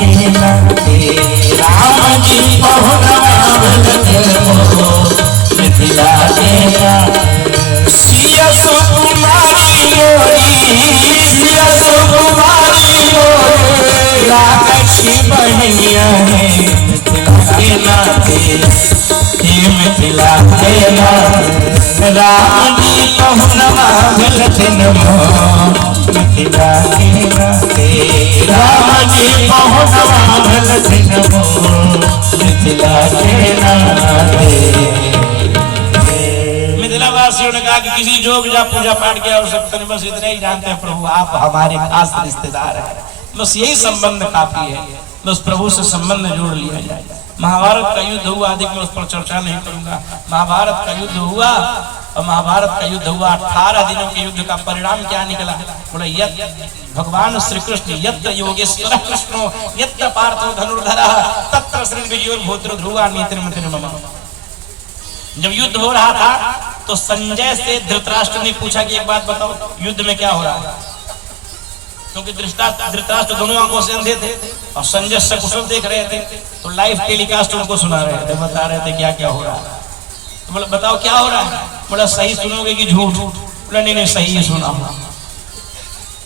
के नाते राम जी पहुँचल मिथिला के नाते सिया सुकुमारी सिया सुकुमारी राक्षी बहनिया है मिथिला के नाते मिथिला के नाते राम जी पहुँचल मिथिला के नाते राम जी पहुँचल मिथिला के नाते। मिथिलावासियों ने कहा कि किसी जोग या पूजा पाठ की आवश्यकता नहीं, बस इतना ही जानते हैं प्रभु आप हमारे खास रिश्तेदार हैं, बस यही संबंध काफी है, बस प्रभु से संबंध जोड़ लिया जाए। महाभारत का युद्ध हुआ, अधिक मैं उस पर चर्चा नहीं करूंगा। महाभारत का युद्ध हुआ और महाभारत का युद्ध हुआ 18 दिनों के युद्ध का परिणाम क्या निकला? बोले भगवान श्री कृष्ण यत्र योगेश्वर कृष्णो यत्र पार्थो धनुर्धरः तत्र श्रीर्विजयोर्भूतो ध्रुवा नीतिर्मतिर्मम। जब युद्ध हो रहा था तो संजय से धृतराष्ट्र ने पूछा कि एक बात बताओ युद्ध में क्या हो रहा है, क्योंकि धृतराष्ट्र दोनों आंखों से अंधे थे और संजय सकुशल देख रहे थे, तो लाइव टेलीकास्ट उनको सुना रहे थे, बता रहे थे क्या क्या हो रहा है। तो बोला बताओ क्या हो रहा है? बोला सही सुनोगे कि झूठ? बोला नहीं सही ही सुना।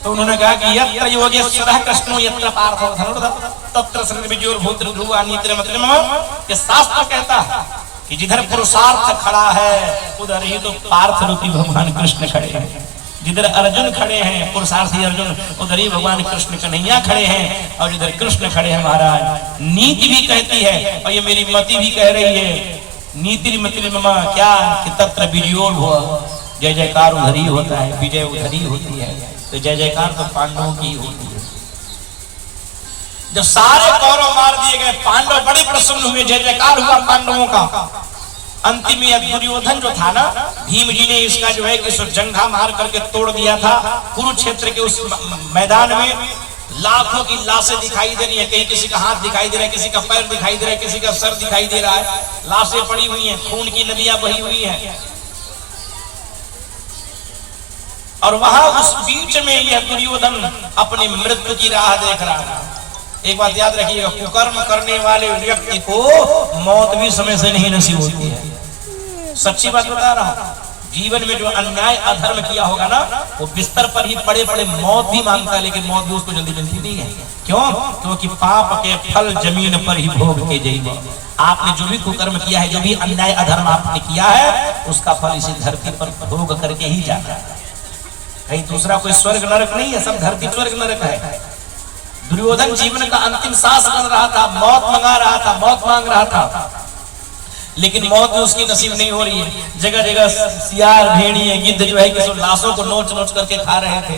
तो उन्होंने कहा कि यत्र योगेश्वरः कृष्णो यत्र पार्थो धनुर्धरः तत्र श्रीर्विजयोर्भूतो ध्रुवा नीतिर्मतिर्मम। ये शास्त्र कहता है कि जिधर पुरुषार्थ खड़ा है उधर ही तो पार्थ रूपी भगवान कृष्ण खड़े हैं। जिधर अर्जुन खड़े हैं पुरुषार्थी अर्जुन, उधर ही भगवान कृष्ण कन्हैया खड़े हैं। और जिधर कृष्ण खड़े हैं महाराज, नीति भी कहती है और ये मेरी मति भी कह रही है, नीति मति ममा क्या कि तत्र विजयोर हुआ, जय जयकार उधर ही होता है, विजय उधर ही होती है। तो जय जयकार तो पांडवों की होती है। जब सारे कौरव मार दिए गए, पांडव बड़े प्रसन्न हुए, जय जयकार हुआ पांडवों का। अंतिम में दुर्योधन जो था ना, भीम जी ने इसका जो है कि जंघा मार करके तोड़ दिया था। कुरुक्षेत्र के उस मैदान में लाखों की लाशें दिखाई दे रही है, कहीं किसी का हाथ दिखाई दे रहा है, किसी का पैर दिखाई दे रहा है, किसी का सर दिखाई दे रहा है, लाशें पड़ी हुई हैं, खून की नदियां बही हुई हैं। और वहां उस बीच में यह दुर्योधन अपनी मृत्यु की राह देख रहा था। एक बात याद रखिएगा, कुकर्म करने वाले व्यक्ति को मौत भी समय से नहीं नसीब होती है। सच्ची बात बता रहा हूं, जीवन में जो अन्याय अधर्म किया होगा ना, वो बिस्तर पर ही पड़े पड़े मौत भी मांगता है, लेकिन मौत भी उसको जल्दी मिलती नहीं है। क्यों? क्योंकि पाप के फल जमीन पर ही भोग के जाएंगे। आपने जो भी कुकर्म किया है, जो भी अन्याय अधर्म आपने किया है, उसका फल इसी धरती पर भोग करके ही जाता है। कहीं दूसरा कोई स्वर्ग नरक नहीं है, सब धरती स्वर्ग नरक है। दुर्योधन जीवन का अंतिम सांस बन रहा था, मौत मंगा रहा था, मौत मांग रहा था, लेकिन मौत भी उसकी नसीब नहीं हो रही है। जगह जगह सियार भेड़िए गिद्ध जो है कि लाशों को नोच नोच करके खा रहे थे।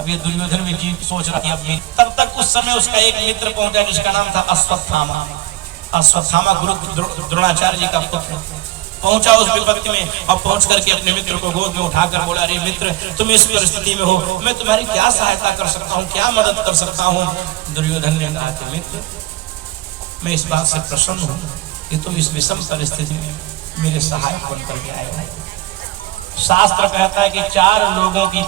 अब ये दुर्योधन में जीव सोच रहा है। तब तक उस समय उसका एक मित्र पहुंचा जिसका नाम था अश्वत्थामा। अश्वत्थामा गुरु द्रोणाचार्य जी का पुत्र पहुंचा उस विपत्ति में और पहुंच करके अपने मित्र को गोद में उठाकर बोला, अरे मित्र तुम इस परिस्थिति में हो, मैं तुम्हारी क्या सहायता कर सकता हूँ, क्या मदद कर सकता हूँ? दुर्योधन ने कहा कि मित्र मैं इस बात से प्रसन्न हूँ कि तुम इस विषम परिस्थिति में मेरे सहायक बनकर के आए हो। शास्त्र कहता है कि 4 लोगों की